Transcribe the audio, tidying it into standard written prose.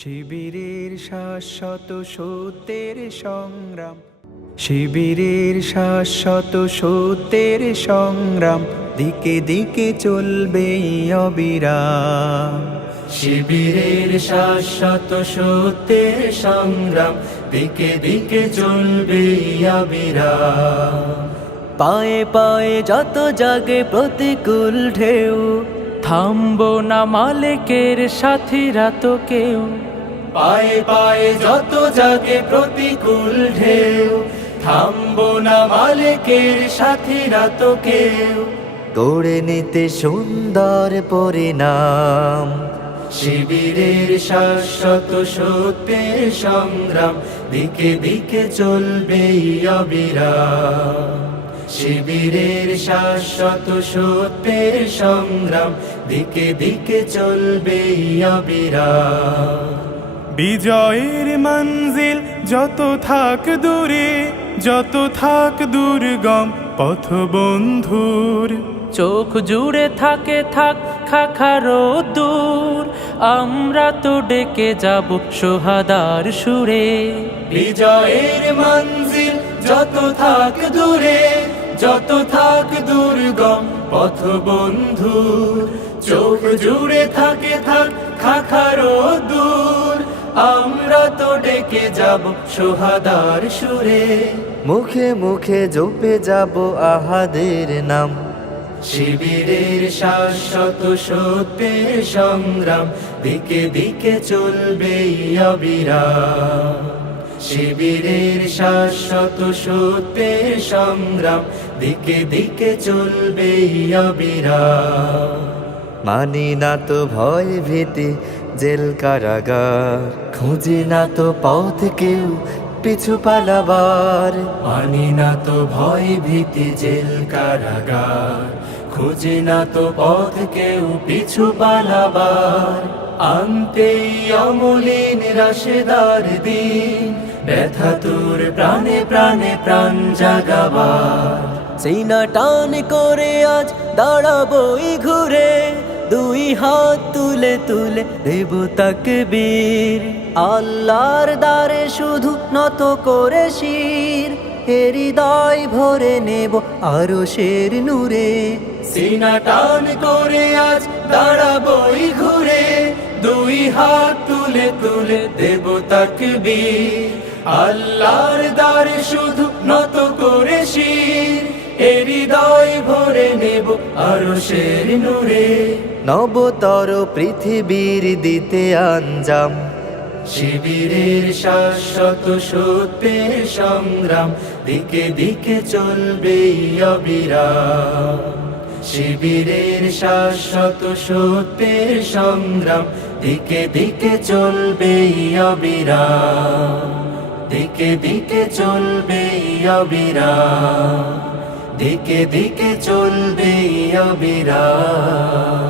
শিবিরের শাশ্বত সত্যের সংগ্রাম, শিবিরের শাশ্বত সত্যের সংগ্রাম, দিকে দিকে চলবে অবিরাম। শিবিরের শাশ্বত সত্যের সংগ্রাম, দিকে দিকে চলবে অবিরাম। পায়ে পায়ে যত জাগে প্রতিকূল ঢেউ, থামবো না মালিকের সাথীরা তো কেউ। পায়ে পায়ে যত জাগে প্রতিকূল ঢেউ, থামবো না মালিকের সাথীরা তো কেউ। গড়ে নিতে সুন্দর পরিণাম, শিবিরের শাশ্বত সত্যের সংগ্রাম, দিকে দিকে চলবে অবিরাম। শিবিরের শাশ্বত সত্যের সংগ্রাম, দিকে দিকে চলবে অবিরাম। বিজয়ের মঞ্জিল যত থাক দূরে, যত থাক দুর্গম পথ বন্ধুর, চোখ জুড়ে থাকে থাক খাখারো দূর, আমরা তো ডেকে যাব সোহাদার সুরে। বিজয়ের মঞ্জিল যত থাক দূরে, যত থাক দুর্গম পথ বন্ধুর, চোখ জুড়ে থাকে থাক খাখারো দূর, আমরা তো ডেকে যাব সোহাদার সুরে। মুখে মুখে জপে যাব আহাদের নাম। শিবিরের শাশ্বত সত্যের সংগ্রাম, দিকে দিকে চলবে অবিরাম। শিবিরের শাশ্বত সত্যের সংগ্রাম, দিকে দিকে চলবে অবিরাম। মানি না তো ভয় ভীতি জেল কারাগার, খুঁজি না তো পথ কেউ পিছু পালাবার। মানি না তো ভয় ভীতি জেল কারাগার, খুঁজে না তো পথ কেউ পিছু পালাবার। আনতেই অমলিন রাশেদার দিন, ব্যথা তোর প্রাণে প্রাণে প্রাণ জাগাবার। সিনা টান করে আজ দাঁড়াবই ঘুরে, দুই হাত তুলে তুলে দেব তাকবীর। আল্লাহর দ্বারে শুধু নত করে শির, হৃদয় ভরে নেব আরশের নূরে। সিনা টান করে আজ দাঁড়াবই ঘুরে, দুই হাত তুলে তুলে দেব তাকবীর। আল্লাহর দ্বারে শুধু নত করে শির, হৃদয় ভরে নেব আরশের নূরে। নবতর পৃথিবীর দিতে আঞ্জাম, শিবিরের শাশ্বত সত্যের সংগ্রাম, দিকে দিকে চলবে অবিরাম। শিবিরের শাশ্বত সত্যের সংগ্রাম, দিকে দিকে চলবে অবিরাম। দিকে দিকে চলবে অবিরাম, দিকে দিকে চলবে অবিরাম।